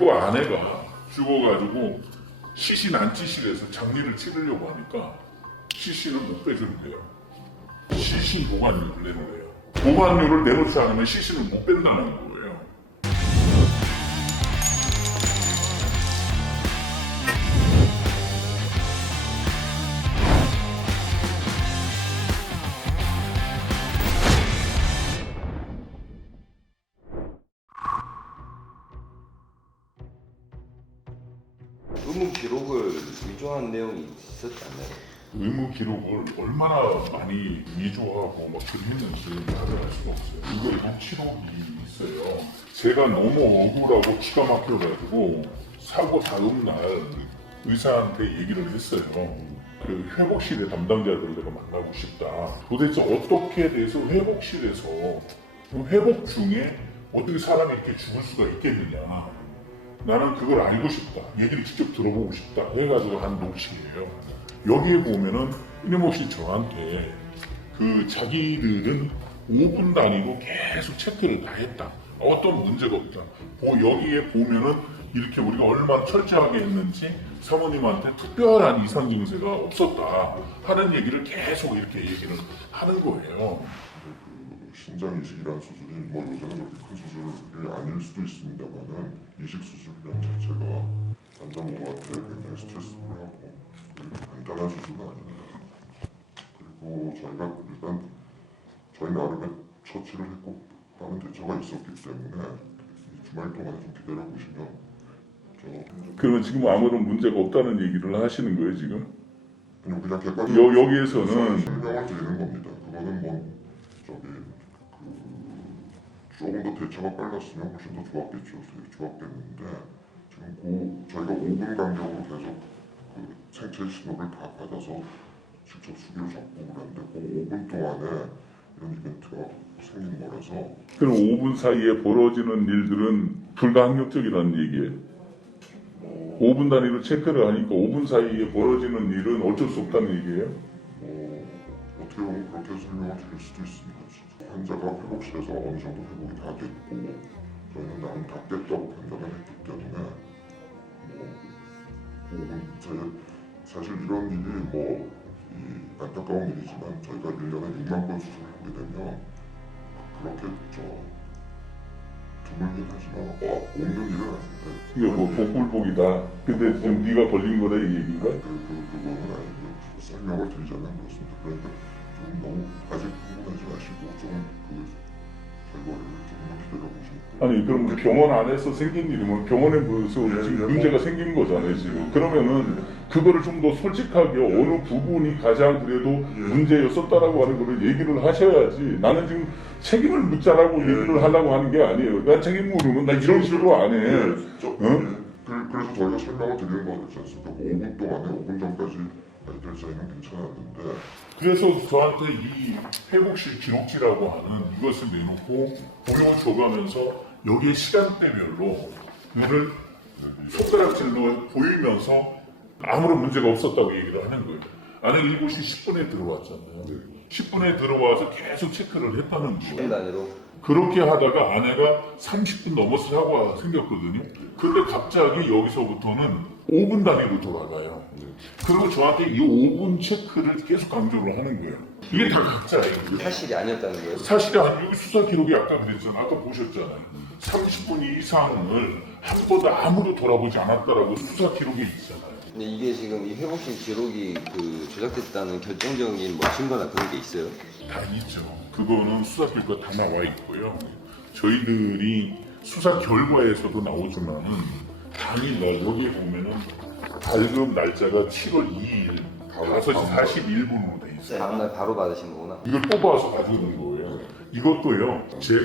그 아내가 죽어가지고 시신 안치실에서 장례를 치르려고 하니까 시신을 못 빼준대요. 시신 보관료를 내놓으래요. 보관료를 내놓지 않으면 시신을 못 뺀다는 거예요. 의무 기록을 위조한 내용이 있었지 않나요? 의무 기록을 얼마나 많이 위조하고 막 그랬는지 다들 알 수가 없어요. 이거 녹취록이 있어요. 제가 너무 억울하고 기가 막혀가지고 사고 다음 날 의사한테 얘기를 했어요. 그 회복실의 담당자들 내가 만나고 싶다. 도대체 어떻게 돼서 회복실에서 회복 중에 어떻게 사람이 이렇게 죽을 수가 있겠느냐. 나는 그걸 알고 싶다. 얘기를 직접 들어보고 싶다. 해가지고 한 녹취예요. 여기에 보면은 이름없이 저한테 그 자기들은 5분 단위로 계속 체크를 다 했다. 어떤 문제가 없다. 여기에 보면은 이렇게 우리가 얼마나 철저하게 했는지 사모님한테 특별한 이상 증세가 없었다 하는 얘기를 계속 이렇게 얘기를 하는 거예요. 신장 이식이라는 수술이 뭐 요새는 그렇게 큰 수술이 아닐 수도 있습니다만은 이식 수술이라는 자체가 환자분한테 굉장히 스트레스를 하고 간단한 수술은 아닙니다. 그리고 저희가 일단 저희 나름의 처치를 했고 하는 대처가 있었기 때문에 이 주말 동안에 좀 기다려 보시면 그러면 지금 아무런 문제가 없다는 얘기를 하시는 거예요 지금? 그냥 객관적으로 여기에서는 설명을 드리는 겁니다. 그거는 뭐 조금 더 대처가 빨랐으면 훨씬 더 좋았겠죠. 좋았겠는데 지금 저희가 5분 간격으로 계속 그 생체 신호를 다 받아서 직접 수기로 작곡을 하는데 그 5분 동안에 이런 이벤트가 생긴 거라서. 그럼 5분 사이에 벌어지는 일들은 불가항력적이라는 얘기예요. 5분 단위로 체크를 하니까 5분 사이에 벌어지는 일은 어쩔 수 없다는 얘기예요? 어떻게 보면 그렇게 설명을 드릴 수도 있습니다. 환자가 회복실에서 어느 정도 회복이 다 됐고 저희는 나름 다 됐다고 판단을 했기 때문에 사실 이런 일이 안타까운 일이지만 저희가 1년에 6만 번 수술을 하게 되면 그렇게 드물긴 하지만 없는 일은 아닌데 이게 뭐 복불복이다. 근데 지금 네가 걸린 거다 이 얘기가? 그거는 아니고요. 설명을 드리자면 그렇습니다. 그러니까 좀 너무 아직 흥분하지 마시고 좀 결과를 조금만 기다려보시고. 아니 그럼 병원 안에서 생긴 일이면 병원에 무슨 지금 문제가 생긴 거잖아요 지금. 그러면은 그거를 좀 더 솔직하게 어느 부분이 가장 그래도 문제였었다라고 하는 거를 얘기를 하셔야지. 나는 지금 책임을 묻자라고 얘기를 하려고 하는 게 아니에요. 난 책임 물으면 나 이런 식으로 안 해. 응? 그래서 저희가 설명을 드리는 거 있지 않습니까? 5분 동안에 5분 전까지 될 사이는 괜찮았는데. 그래서 저한테 이 회복실 기록지라고 하는 이것을 내놓고 보여줘가면서 여기에 시간대별로 이를 손가락질로 보이면서 아무런 문제가 없었다고 얘기를 하는 거예요. 나는 7시 10분에 들어왔잖아요. 10분에 들어와서 계속 체크를 했다는 거예요. 단위로 그렇게 하다가 아내가 30분 넘어서 사고가 생겼거든요. 근데 갑자기 여기서부터는 5분 단위로 돌아가요. 그리고 저한테 이 5분 체크를 계속 강조를 하는 거예요. 이게 다 가짜예요. 사실이 아니었다는 거예요? 사실이 아니고 수사 기록이 아까 그랬잖아요. 아까 보셨잖아요. 30분 이상을 한 번도 아무도 돌아보지 않았다라고 수사 기록에 있잖아요. 근데 이게 지금 이 회복실 기록이 조작됐다는 결정적인 증거나 그런 게 있어요? 다 있죠. 그거는 수사 결과 다 나와 있고요. 저희들이 수사 결과에서도 나오지만은 당일날 여기에 보면은 발급 날짜가 7월 2일 5시 41분으로 돼 있어요. 다음날 바로 받으신 거구나. 이걸 뽑아서 가져오는 거예요. 이것도요. 제가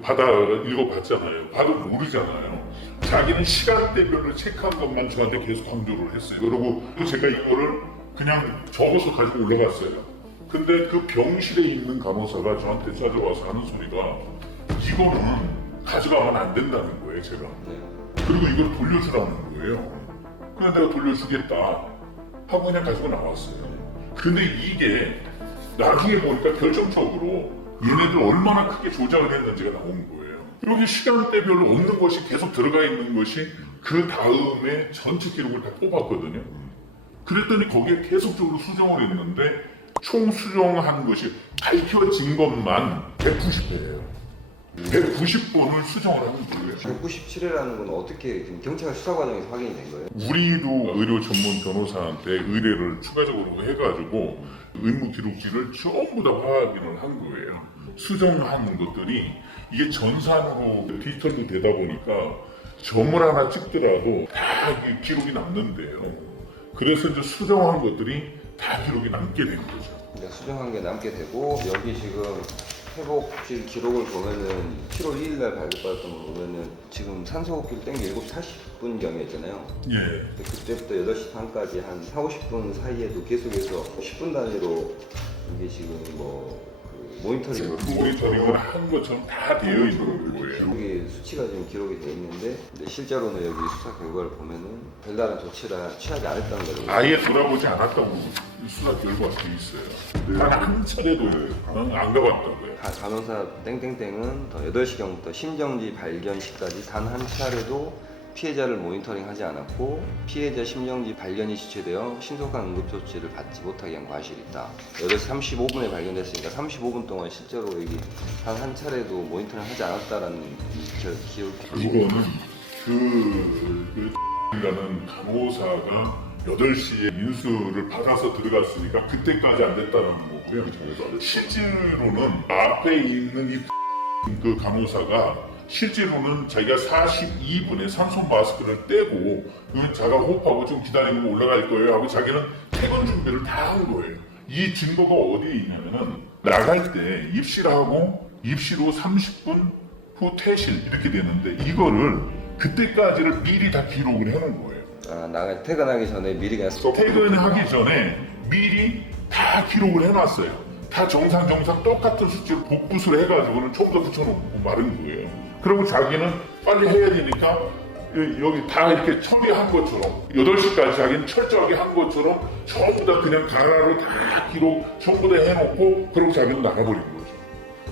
받아 읽어봤잖아요. 봐도 모르잖아요. 자기는 시간대별로 체크한 것만 저한테 계속 강조를 했어요. 그리고 제가 이거를 그냥 적어서 가지고 올라갔어요. 근데 그 병실에 있는 간호사가 저한테 찾아와서 하는 소리가 이거는 가져가면 안 된다는 거예요, 제가. 그리고 이걸 돌려주라는 거예요. 그래서 내가 돌려주겠다 하고 그냥 가지고 나왔어요. 근데 이게 나중에 보니까 결정적으로 얘네들 얼마나 크게 조작을 했는지가 나온 거예요. 이렇게 시간대별로 없는 것이 계속 들어가 있는 것이 그 다음에 전체 기록을 다 뽑았거든요. 그랬더니 거기에 계속적으로 수정을 했는데 총 수정한 것이 밝혀진 것만 190회예요. 190번을 수정을 하는 거예요. 197회라는 건 어떻게 지금 경찰 수사 과정에서 확인이 된 거예요? 우리도 의료 전문 변호사한테 의뢰를 추가적으로 해가지고 의무 기록지를 전부 다 확인을 한 거예요. 수정한 것들이 이게 전산으로 디지털로 되다 보니까 점을 하나 찍더라도 다 이게 기록이 남는데요. 그래서 이제 수정한 것들이 다 기록이 남게 된 거죠. 그러니까 수정한 게 남게 되고 여기 지금 회복실 기록을 보면은 7월 2일 날 발급받았던 거 보면은 지금 산소호흡기를 땡겨 7시 40분경이었잖아요. 예. 그때부터 8시 반까지 한 4, 50분 사이에도 계속해서 10분 단위로 이게 지금 모니터링을 모니터링을 한 것처럼 다 되어 있는 거예요. 여기 수치가 지금 기록이 돼 있는데 근데 실제로는 여기 수사 결과를 보면은 별다른 조치를 취하지 않았다는 거죠. 아예 돌아보지 않았다고 수사 결과가 돼 있어요. 단 한 차례도 안 가봤다고요. 간호사 땡땡땡은 8시경부터 심정지 발견 시까지 단 한 차례도 피해자를 모니터링하지 않았고 피해자 심정지 발견이 지체되어 신속한 응급조치를 받지 못하게 한 과실이 있다. 8시 35분에 발견됐으니까 35분 동안 실제로 여기 단 한 차례도 모니터링하지 않았다라는 기록이 이거는 라는 간호사가 8시에 인수를 받아서 들어갔으니까 그때까지 안 됐다는 거고요. 실제로는 앞에 있는 그 간호사가 실제로는 자기가 42분에 산소 마스크를 떼고 자가 호흡하고 좀 기다리고 올라갈 거예요 하고 자기는 퇴근 준비를 다 한 거예요. 이 증거가 어디에 있냐면은 나갈 때 입실하고 입실 후 30분 후 퇴실 이렇게 되는데 이거를 그때까지를 미리 다 기록을 해놓은 거예요. 퇴근하기 전에 미리 그냥 퇴근하기 전에 미리 다 기록을 해놨어요. 다 정상 똑같은 수치로 복붙을 해가지고는 총 더 붙여놓고 마른 거예요. 그리고 자기는 빨리 해야 되니까 여기 다 이렇게 처리한 것처럼 8시까지 자기는 철저하게 한 것처럼 전부 다 그냥 가라로 다 기록 전부 다 해놓고 그리고 자기는 나가버린 거죠.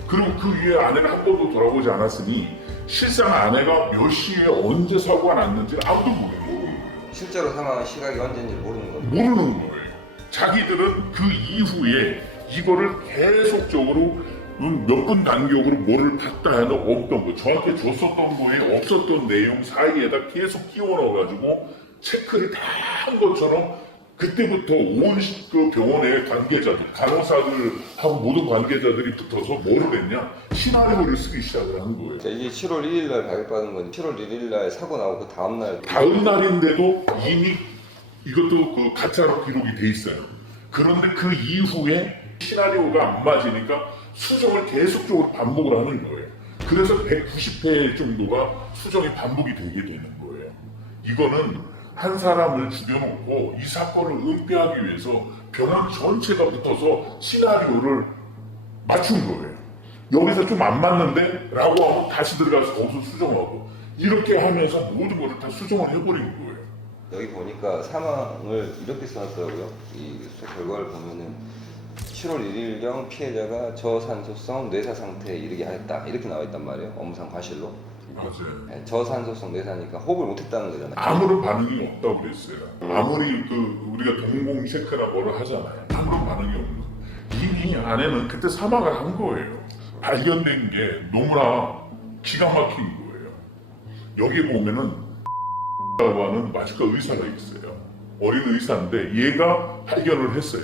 그리고 그 위에 아내는 한 번도 돌아보지 않았으니 실상 아내가 몇 시에 언제 사고가 났는지를 아무도 모르는 거예요. 실제로 상황은 시각이 언제인지 모르는 겁니다. 모르는 거예요. 자기들은 그 이후에 이거를 계속적으로 몇 분 간격으로 뭐를 봤다 해도 없던 거, 저한테 줬었던 거에 없었던 내용 사이에다 계속 끼워 넣어가지고 체크를 다 한 것처럼 그때부터 온 그 병원의 관계자들, 간호사들하고 모든 관계자들이 붙어서 뭐를 했냐? 시나리오를 쓰기 시작을 한 거예요. 이게 7월 1일 날 발급받은 건 7월 1일 날 사고 나고 그 다음 날 다음 날인데도 이미 이것도 그 가짜로 기록이 돼 있어요. 그런데 그 이후에 시나리오가 안 맞으니까 수정을 계속적으로 반복을 하는 거예요. 그래서 190회 정도가 수정이 반복이 되게 되는 거예요. 이거는 한 사람을 죽여놓고 이 사건을 은폐하기 위해서 병원 전체가 붙어서 시나리오를 맞춘 거예요. 여기서 좀 안 맞는데? 라고 하면 다시 들어가서 거기서 수정하고 이렇게 하면서 모든 것을 다 수정을 해버린 거예요. 여기 보니까 사망을 이렇게 써놨더라고요. 이 수사 결과를 보면은 7월 1일경 피해자가 저산소성 뇌사 상태에 이르게 하였다 이렇게 나와 있단 말이에요. 업무상 과실로. 맞아요. 네, 저산소성 뇌사니까 호흡을 못했다는 거잖아요. 아무런 반응이 없다고 그랬어요. 아무리 우리가 동공 체크나 뭐를 하잖아요. 아무런 반응이 없는 거예요. 이미 아내는 그때 사망을 한 거예요. 발견된 게 너무나 기가 막힌 거예요. 여기 보면은 라고 하는 마취과 의사가 있어요. 어린 의사인데 얘가 발견을 했어요.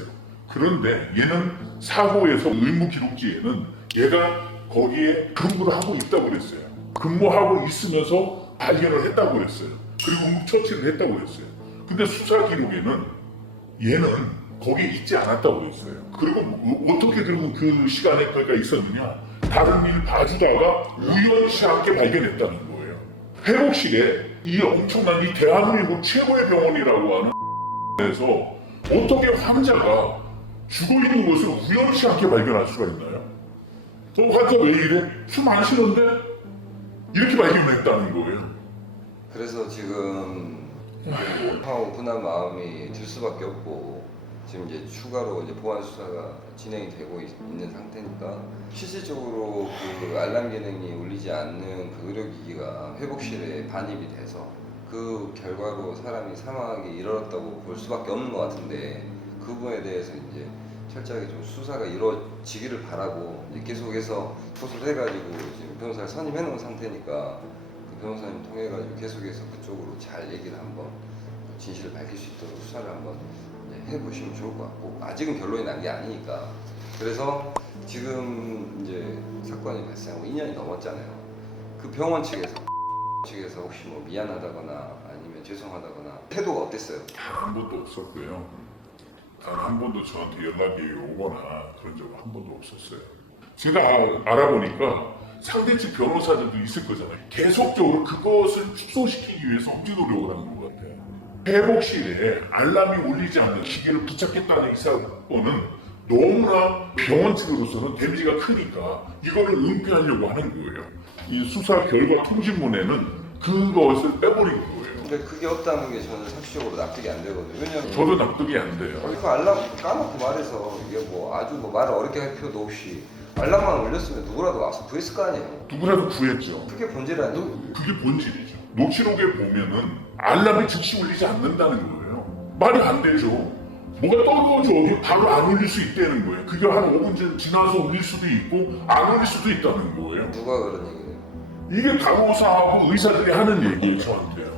그런데 얘는 사고에서 의무 기록지에는 얘가 거기에 근무를 하고 있다고 그랬어요. 근무하고 있으면서 발견을 했다고 그랬어요. 그리고 응급처치를 했다고 그랬어요. 근데 수사 기록에는 얘는 거기에 있지 않았다고 그랬어요. 그리고 어떻게 그러면 그 시간에 거기가 있었느냐? 다른 일 봐주다가 우연치 않게 발견했다는 거예요. 회복실에 이 엄청난 이 대한민국 최고의 병원이라고 하는 데서 어떻게 환자가 죽어있는 것을 우연치 않게 발견할 수가 있나요? 환자 왜 이래? 숨 안 쉬는데? 이렇게 발견했다는 거예요. 그래서 지금 하고 분한 마음이 들 수밖에 없고 지금 이제 추가로 이제 보안 수사가 진행이 되고 있는 상태니까 실질적으로 그 알람 기능이 울리지 않는 그 의료기기가 회복실에 반입이 돼서 그 결과로 사람이 사망이 일어났다고 볼 수밖에 없는 것 같은데 그 부분에 대해서 이제 철저하게 좀 수사가 이루어지기를 바라고 이제 계속해서 소송을 해가지고 지금 변호사를 선임해 놓은 상태니까 그 변호사님 통해 가지고 계속해서 그쪽으로 잘 얘기를 한번 진실을 밝힐 수 있도록 수사를 한번 이제 해보시면 좋을 것 같고 아직은 결론이 난 게 아니니까 그래서 지금 이제 사건이 발생하고 2년이 넘었잖아요. 그 병원 측에서 혹시 뭐 미안하다거나 아니면 죄송하다거나 태도가 어땠어요? 단 한 번도 없었고요. 단 한 번도 저한테 연락이 오거나 그런 적은 한 번도 없었어요. 제가 알아보니까 상대 측 변호사들도 있을 거잖아요. 계속적으로 그것을 축소시키기 위해서 엄지 노력을 하는 것 같아요. 회복실에 알람이 울리지 않는 기계를 부착했다는 이 사건은 너무나 병원 측으로서는 데미지가 크니까 이거를 은폐하려고 하는 거예요. 이 수사 결과 통신문에는 그것을 빼버린 거예요. 근데 그게 없다는 게 저는 상식적으로 납득이 안 되거든요. 왜냐면 저도 납득이 안 돼요. 그 알람 까놓고 말해서 이게 뭐 아주 뭐 말을 어렵게 할 필요도 없이 알람만 울렸으면 누구라도 와서 구했을 거 아니에요. 누구라도 구했죠. 그게 본질 아니에요. 그게 본질이죠. 녹취록에 보면은 알람이 즉시 울리지 않는다는 거예요. 말이 안 되죠. 뭐가 떨어져도 바로 안 울릴 수 있다는 거예요. 그게 한 5분 지나서 울릴 수도 있고 안 울릴 수도 있다는 거예요. 누가 그런 얘기를 해요? 이게 간호사하고 의사들이 하는 얘기예요, 저한테요.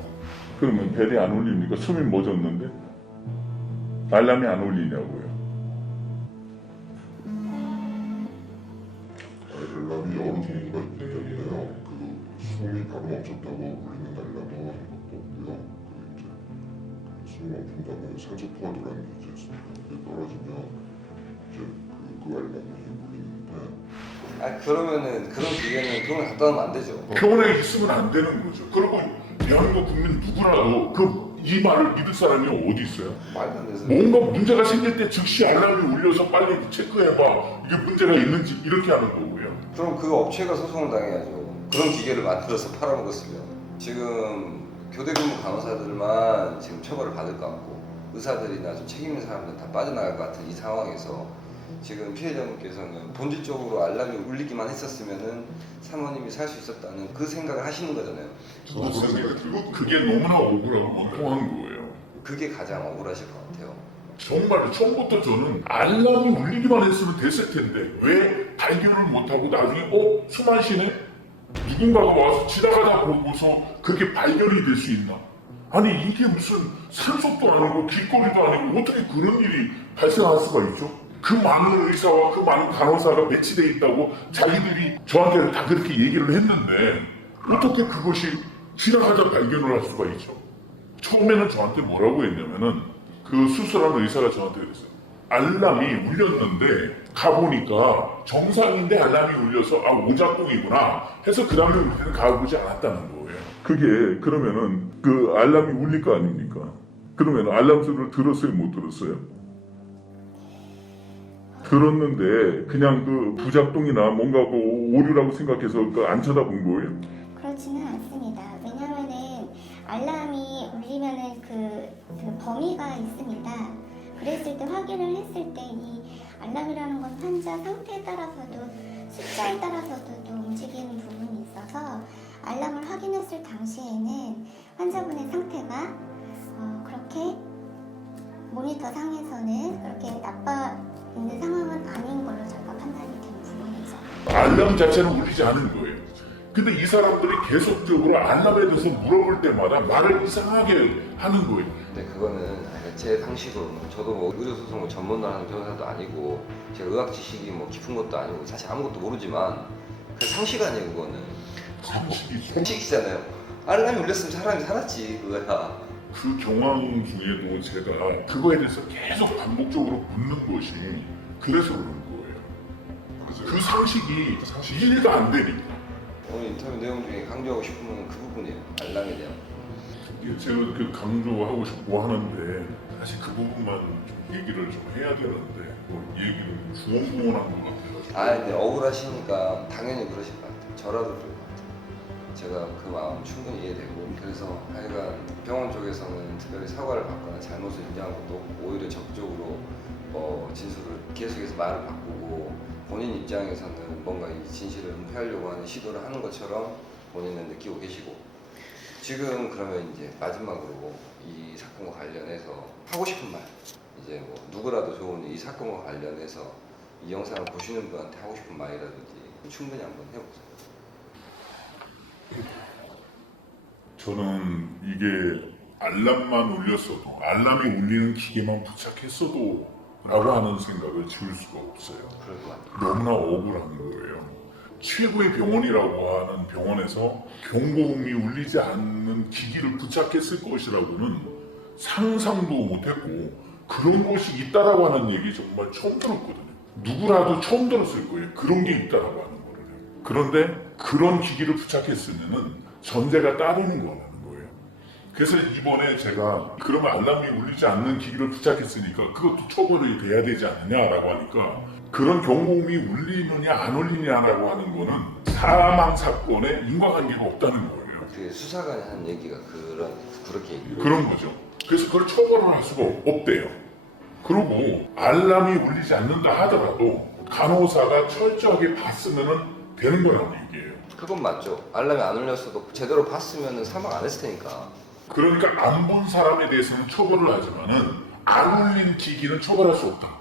그러면 벨이 안 울립니까? 숨이 멎었는데 알람이 안 울리냐고요. 알람이 여러 종류가 있기 때문에요. 그 숨이 바로 멈췄다고 울리는 알람은 없고요. 그 이제 숨이 멈춘다면 산소포가 돌아다니지 않습니까? 그게 떨어지면 이제 그 알람이 울리는데 그러면은 그런 기계는 병원 갖다 놓으면 안 되죠. 병원에 있으면 안 되는 거죠. 그리고 대한민국 국민 누구라도 이 말을 믿을 사람이 어디 있어요? 말도 안 돼서. 뭔가 문제가 생길 때 즉시 알람이 울려서 빨리 체크해봐. 이게 문제가 있는지 이렇게 하는 거고요. 그럼 그 업체가 소송을 당해야죠. 그런 기계를 만들어서 팔아먹었으면. 지금 교대근무 간호사들만 지금 처벌을 받을 것 같고 의사들이나 좀 책임 있는 사람들은 다 빠져나갈 것 같은 이 상황에서 지금 피해자분께서는 본질적으로 알람이 울리기만 했었으면은 사모님이 살 수 있었다는 그 생각을 하시는 거잖아요. 저도 그게 너무나 억울하고 원통한 거예요. 그게 가장 억울하실 것 같아요. 정말 처음부터 저는 알람이 울리기만 했으면 됐을 텐데 왜 발견을 못하고 나중에 숨 안 쉬네? 누군가가 와서 지나가다 보고서 그렇게 발견이 될 수 있나? 아니 이게 무슨 산속도 아니고 길거리도 아니고 어떻게 그런 일이 발생할 수가 있죠? 그 많은 의사와 그 많은 간호사가 배치돼 있다고 자기들이 저한테 다 그렇게 얘기를 했는데 어떻게 그것이 지나가다 발견을 할 수가 있죠? 처음에는 저한테 뭐라고 했냐면은 그 수술하는 의사가 저한테 그랬어요. 알람이 울렸는데 가보니까 정상인데 알람이 울려서 오작동이구나 해서 그 다음에 우리는 가보지 않았다는 거예요. 그게 그러면은 그 알람이 울릴 거 아닙니까? 그러면 알람 소리를 들었어요, 못 들었어요? 들었는데 그냥 그 부작동이나 뭔가 그 오류라고 생각해서 안 쳐다본 거예요? 그렇지는 않습니다. 왜냐하면은 알람이 울리면은 그 범위가 있습니다. 그랬을 때 확인을 했을 때 이 알람이라는 건 환자 상태에 따라서도 숫자에 따라서도 또 움직이는 부분이 있어서 알람을 확인했을 당시에는 환자분의 상태가 그렇게 모니터 상에서는 그렇게 나빠 있는 상황은 아닌 걸로 저희가 판단이 된 부분이죠. 알람 자체는 울리지 않은 거예요. 근데 이 사람들이 계속적으로 알람에 대해서 물어볼 때마다 말을 이상하게 하는 거예요. 근데 그거는 제 상식으로는 저도 뭐 의료소송 전문으로 하는 변호사도 아니고 제가 의학 지식이 뭐 깊은 것도 아니고 사실 아무것도 모르지만 그 상식 아니에요 그거는. 상식이죠. 상식이잖아요. 알람이 울렸으면 사람이 살았지 그거야. 그 경황 중에도 제가 그거에 대해서 계속 반복적으로 묻는 것이 그래서 그런 거예요. 그 상식이 이해가 안 되니까. 오늘 인터뷰 내용 중에 강조하고 싶은 건 그 부분이에요. 알람에 대한. 이게 제가 그 강조하고 싶고 하는데 사실 그 부분만 좀 얘기를 좀 해야 되는데 뭐 얘기를 주원부원한 것 같아가지고. 근데 억울하시니까 당연히 그러실 것 같아요. 저라도 그럴 것 같아요. 제가 그 마음 충분히 이해되고 그래서 하여간 병원 쪽에서는 특별히 사과를 받거나 잘못을 인정한 것도 없고 오히려 적극적으로 진술을 계속해서 말을 바꾸고 본인 입장에서는 뭔가 이 진실을 은폐하려고 하는 시도를 하는 것처럼 본인은 느끼고 계시고 지금 그러면 이제 마지막으로 이 사건과 관련해서 하고 싶은 말 이제 뭐 누구라도 좋은 이 사건과 관련해서 이 영상을 보시는 분한테 하고 싶은 말이라든지 충분히 한번 해보세요. 저는 이게 알람만 울렸어도 알람이 울리는 기계만 부착했어도 라고 하는 생각을 지울 수가 없어요. 그럴 것 같아요. 너무나 억울한 거예요. 최고의 병원이라고 하는 병원에서 경고음이 울리지 않는 기기를 부착했을 것이라고는 상상도 못했고 그런 것이 있다라고 하는 얘기 정말 처음 들었거든요. 누구라도 처음 들었을 거예요. 그런 게 있다라고 하는 거를. 그런데 그런 기기를 부착했으면은 전제가 따르는 거라는 거예요. 그래서 이번에 제가 그러면 알람이 울리지 않는 기기를 부착했으니까 그것도 처벌이 돼야 되지 않느냐라고 하니까 그런 경고음이 울리느냐 안 울리냐라고 하는 거는 사망 사건에 인과관계가 없다는 거예요. 그 수사관이 한 얘기가 그렇게 얘기해요. 그런 거죠. 그래서 그걸 처벌을 할 수가 없대요. 그리고 알람이 울리지 않는다 하더라도 간호사가 철저하게 봤으면 되는 거라는 얘기예요. 그건 맞죠. 알람이 안 울렸어도 제대로 봤으면 사망 안 했을 테니까. 그러니까 안 본 사람에 대해서는 처벌을 하지만은 안 울린 기기는 처벌할 수 없다.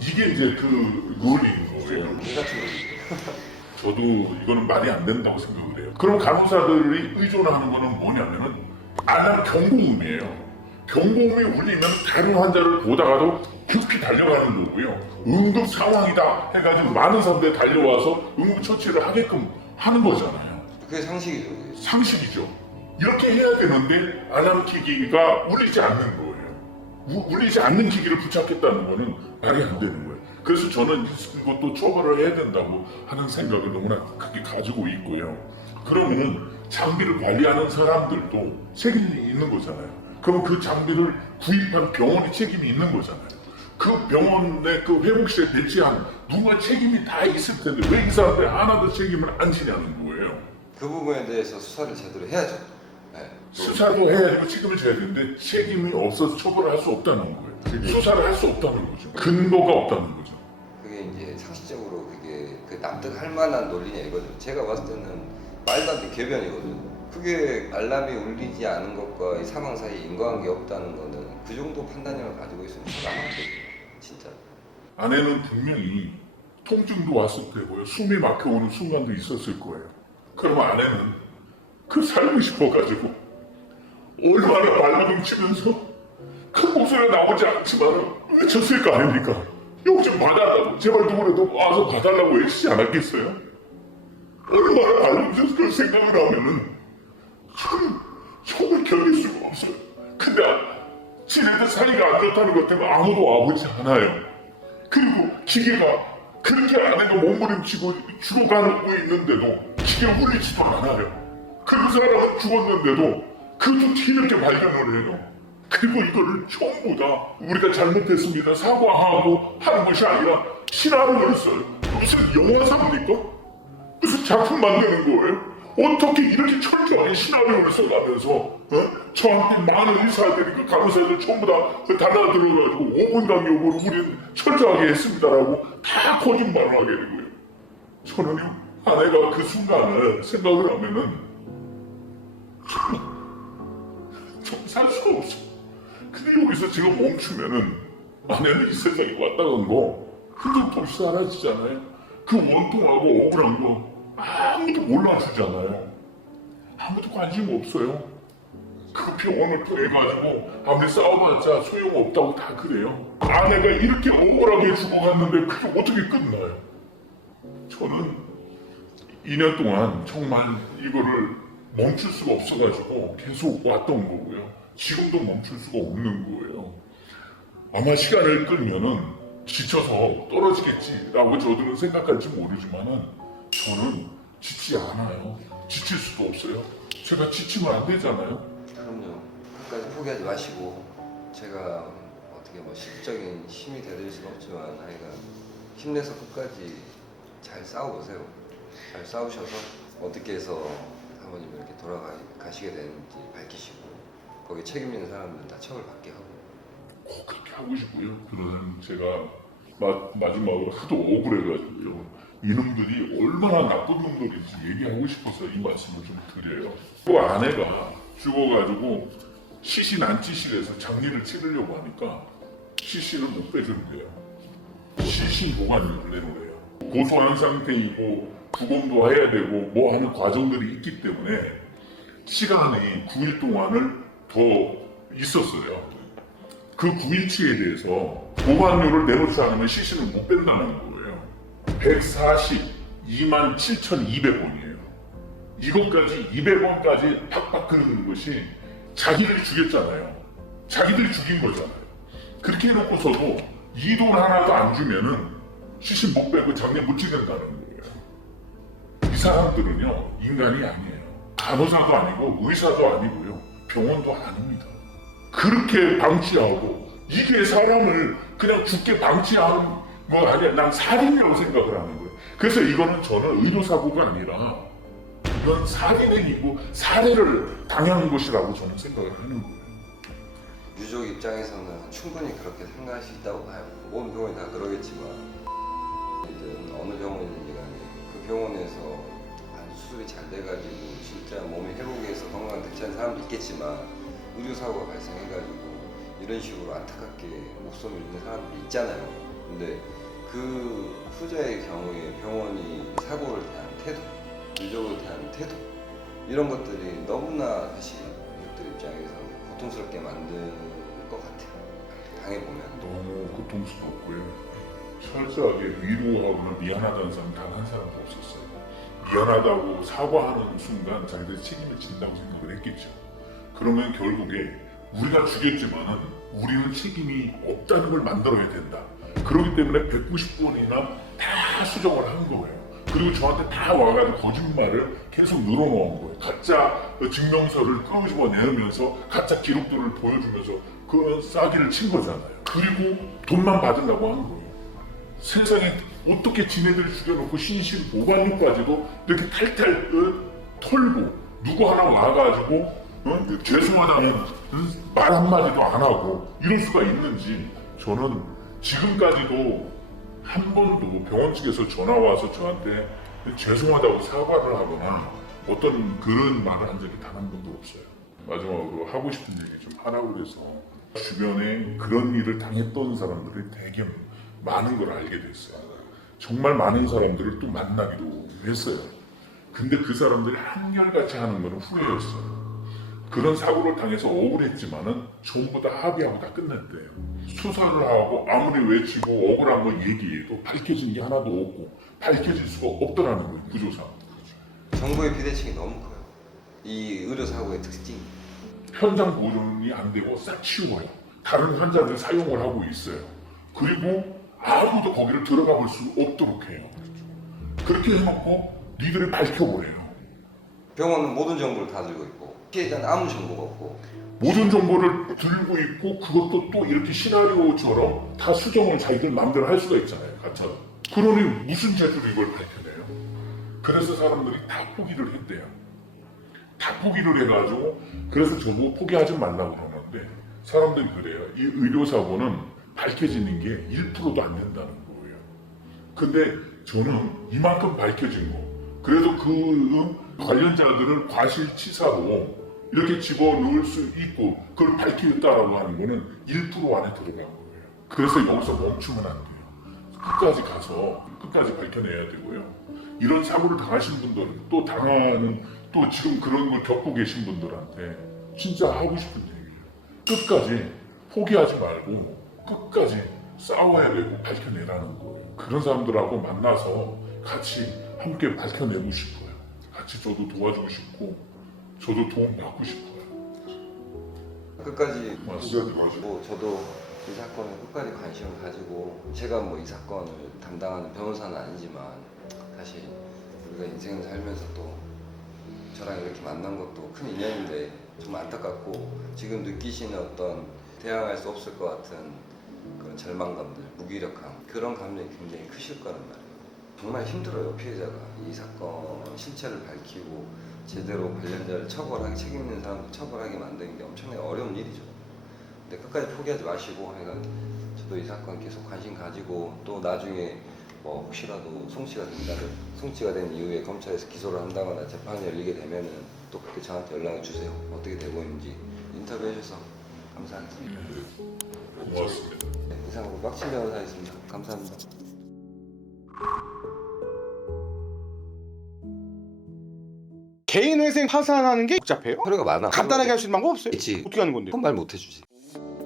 이게 이제 그 룰인 거예요. 이 같은 얘기. 저도 이거는 말이 안 된다고 생각을 해요. 그럼 간호사들이 의존하는 거는 뭐냐면은 알람 경고음이에요. 경고음이 울리면 다른 환자를 보다가도 급히 달려가는 거고요. 응급 상황이다 해가지고 많은 사람들이 달려와서 응급 처치를 하게끔 하는 거잖아요. 그게 상식이죠. 이게. 상식이죠. 이렇게 해야 되는데 알람 기기가 울리지 않는 거예요. 울리지 않는 기기를 부착했다는 거는 말이 안 되는 거예요. 그래서 저는 이것도 처벌을 해야 된다고 하는 생각을 너무나 크게 가지고 있고요. 그러면은 장비를 관리하는 사람들도 책임이 있는 거잖아요. 그럼 그 장비를 구입한 병원이 책임이 있는 거잖아요. 그 병원의 그 회복실에 배치한 누군가 책임이 다 있을 텐데 왜 이 사람들이 하나도 책임을 안 지냐는 거예요. 그 부분에 대해서 수사를 제대로 해야죠. 네. 수사도 해야 되고 책임을 져야 되는데 책임이 없어서 처벌을 할 수 없다는 거예요. 수사를 할 수 없다는 거죠. 근거가 없다는 거죠. 그게 이제 상식적으로 그게 그 납득할 만한 논리냐 이거죠. 제가 봤을 때는 말도 안 되는 궤변이거든요. 그게 알람이 울리지 않은 것과 이 사망 사이에 인과관계 없다는 거는 그 정도 판단력을 가지고 있으면 저는 안 맞거든요. 진짜. 아내는 분명히 통증도 왔을 테고요. 숨이 막혀오는 순간도 있었을 거예요. 그러면 아내는 그 살고 싶어가지고 얼마나 발버둥 치면서 큰 목소리가 나오지 않지만 외쳤을 거 아닙니까? 이거 좀 봐달라고 제발 누구라도 와서 봐달라고 외치지 않았겠어요? 얼마나 발버둥 쳐서 그 생각을 하면은 참 속을 견딜 수가 없어요. 근데 지네들 사이가 안 좋다는 것 때문에 아무도 와보지 않아요. 그리고 기계가 그렇게 아내가 몸부림치고 죽어가고 있는데도 기계가 울리지도 않아요. 그 사람은 죽었는데도 그것도 뒤늦게 발견을 해요. 그리고 이거를 전부 다 우리가 잘못했습니다 사과하고 하는 것이 아니라 시나리오를 써요. 무슨 영화사입니까? 무슨 작품 만드는 거예요? 어떻게 이렇게 철저하게 시나리오를 써가면서 저한테 많은 의사들이 그 간호사들 전부 다 달라들어가지고 5분 간격으로 우리는 철저하게 했습니다라고 다 거짓말을 하게 되고요. 저는 아내가 그 순간을 생각을 하면은 좀 살 수가 없어. 근데 여기서 제가 멈추면은 아내는 이 세상에 왔다간 거 흔적도 없이 사라지잖아요. 그 원통하고 억울한 거 아무도 몰라주잖아요. 아무도 관심 없어요. 그 병원을 통해가지고 아무리 싸워봤자 소용없다고 다 그래요. 아내가 이렇게 억울하게 죽어갔는데 그게 어떻게 끝나요? 저는 2년 동안 정말 이거를 멈출 수가 없어가지고 계속 왔던 거고요. 지금도 멈출 수가 없는 거예요. 아마 시간을 끌면은 지쳐서 떨어지겠지라고 저들은 생각할지 모르지만은 저는 지치지 않아요. 지칠 수도 없어요. 제가 지치면 안 되잖아요. 그럼요. 끝까지 포기하지 마시고 제가 어떻게 뭐 실질적인 힘이 되드릴 수는 없지만 하여간 힘내서 끝까지 잘 싸워보세요. 잘 싸우셔서 어떻게 해서 사모님 이렇게 돌아가시게 되는지 밝히시고 거기에 책임 있는 사람들은 다 처벌받게 하고. 꼭 그렇게 하고 싶고요. 그러는 제가 마지막으로 하도 억울해가지고요. 이놈들이 얼마나 나쁜 놈들인지 얘기하고 싶어서 이 말씀을 좀 드려요. 그 아내가 죽어가지고 시신 안치실에서 장례를 치르려고 하니까 시신을 못 빼준대요. 시신 보관료를 내놓으래요. 고소한 상태이고 부검도 해야 되고 뭐 하는 과정들이 있기 때문에 시간이 9일 동안을 더 있었어요. 그 9일치에 대해서 보관료를 내놓지 않으면 시신을 못 뺀다는 거예요. 142만 7,200원이에요. 이것까지 200원까지 팍팍 긁는 것이 자기들 죽였잖아요. 자기들 죽인 거잖아요. 그렇게 해놓고서도 이 돈 하나도 안 주면은 시신 못 빼고 장례 못 치른다는 거예요. 이 사람들은요 인간이 아니에요. 간호사도 아니고 의사도 아니고요 병원도 아닙니다. 그렇게 방치하고 이게 사람을 그냥 죽게 방치하는 거 아니야. 난 살인이라고 생각을 하는 거예요. 그래서 이거는 저는 의료사고가 아니라 이건 살인행위고 살해를 당하는 것이라고 저는 생각을 하는 거예요. 유족 입장에서는 충분히 그렇게 생각할 수 있다고 봐요. 모든 병원이 다 그러겠지만 어느 병원이든 간에 그 병원에서 수술이 잘 돼가지고 진짜 몸이 회복해서 건강 대체한 사람도 있겠지만 의료사고가 발생해가지고 이런 식으로 안타깝게 목숨을 잃는 사람도 있잖아요. 근데 그 후자의 경우에 병원이 사고를 대한 태도, 유족을 대한 태도 이런 것들이 너무나 사실 유족들 입장에서 고통스럽게 만들 것 같아요. 당해보면. 너무 고통스럽고요. 철저하게 위로하거나 미안하다는 사람 단 한 사람도 없었어요. 미안하다고 사과하는 순간 자기들이 책임을 진다고 생각을 했겠죠. 그러면 결국에 우리가 죽였지만은 우리는 책임이 없다는 걸 만들어야 된다. 그렇기 때문에 190번이나 다 수정을 한 거예요. 그리고 저한테 다 와가지고 거짓말을 계속 늘어놓은 거예요. 가짜 증명서를 끄집어내면서 가짜 기록들을 보여주면서 그 싸기를 친 거잖아요. 그리고 돈만 받으려고 한 거예요. 세상에 어떻게 지네들 죽여놓고 신신 보관료까지도 이렇게 탈탈 털고 누구 하나 와가지고 죄송하다면 말 한마디도 안 하고 이럴 수가 있는지 저는 지금까지도 한 번도 병원 측에서 전화 와서 저한테 죄송하다고 사과를 하거나 어떤 그런 말을 한 적이 단 한 번도 없어요. 마지막으로 하고 싶은 얘기 좀 하라고 그래서 주변에 그런 일을 당했던 사람들이 되게 많은 걸 알게 됐어요. 정말 많은 사람들을 또 만나기도 했어요. 근데 그 사람들이 한결같이 하는 거는 후회였어요. 그런 사고를 당해서 억울했지만은 전부 다 합의하고 다 끝냈대요. 수사를 하고 아무리 외치고 억울한 걸 얘기해도 밝혀진 게 하나도 없고 밝혀질 수가 없더라는 거예요. 구조상. 정부의 비대칭이 너무 커요. 이 의료사고의 특징. 현장 보존이 안 되고 싹 치워요. 다른 환자들 사용을 하고 있어요. 그리고 아무도 거기를 들어가 볼 수 없도록 해요. 그렇게 해놓고 니들이 밝혀버려요. 병원은 모든 정보를 다 들고 있고 피해자는 아무 정보가 없고 모든 정보를 들고 있고 그것도 또 이렇게 시나리오처럼 다 수정을 자기들 마음대로 할 수가 있잖아요. 가짜. 그러니 무슨 죄로 이걸 밝혀내요? 그래서 사람들이 다 포기를 했대요. 다 포기를 해가지고 그래서 저도 포기하지 말라고 그러는데 사람들이 그래요. 이 의료사고는 밝혀지는 게 1%도 안 된다는 거예요. 근데 저는 이만큼 밝혀진 거 그래도 그 관련자들을 과실치사로 이렇게 집어넣을 수 있고 그걸 밝히겠다라고 하는 거는 1% 안에 들어간 거예요. 그래서 여기서 멈추면 안 돼요. 끝까지 가서 끝까지 밝혀내야 되고요. 이런 사고를 당하신 분들 또 당하는 또 지금 그런 걸 겪고 계신 분들한테 진짜 하고 싶은 얘기예요. 끝까지 포기하지 말고 끝까지 싸워야 되고 밝혀내라는 거예요. 그런 사람들하고 만나서 같이 함께 밝혀내고 싶어요. 같이 저도 도와주고 싶고 저도 도움 받고 싶어요. 끝까지 맞습니다. 뭐 저도 이 사건에 끝까지 관심을 가지고 제가 뭐 이 사건을 담당하는 변호사는 아니지만 사실 우리가 인생을 살면서 또 저랑 이렇게 만난 것도 큰 인연인데 정말 안타깝고 지금 느끼시는 어떤 대항할 수 없을 것 같은 그런 절망감들, 무기력함 그런 감정이 굉장히 크실 거란 말이에요. 정말 힘들어요. 피해자가 이 사건 실체를 밝히고 제대로 관련자를 처벌하게 책임 있는 사람들 처벌하게 만드는 게 엄청나게 어려운 일이죠. 근데 끝까지 포기하지 마시고 하여간 저도 이 사건 계속 관심 가지고 또 나중에 뭐 혹시라도 송치가 된 이후에 검찰에서 기소를 한다거나 재판이 열리게 되면은 또 그때 저한테 연락을 주세요. 어떻게 되고 있는지 인터뷰해 주셔서 감사하겠습니다. 고맙습니다. 네, 이상으로 빡친 변호사였습니다. 감사합니다. 개인회생 파산하는 게 복잡해요? 서류가 많아. 간단하게 할 수 있는 방법 없어요? 있지. 어떻게 하는 건데? 그건 말 못 해주지.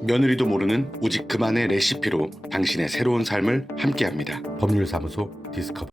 며느리도 모르는 오직 그만의 레시피로 당신의 새로운 삶을 함께합니다. 법률사무소 디스커버.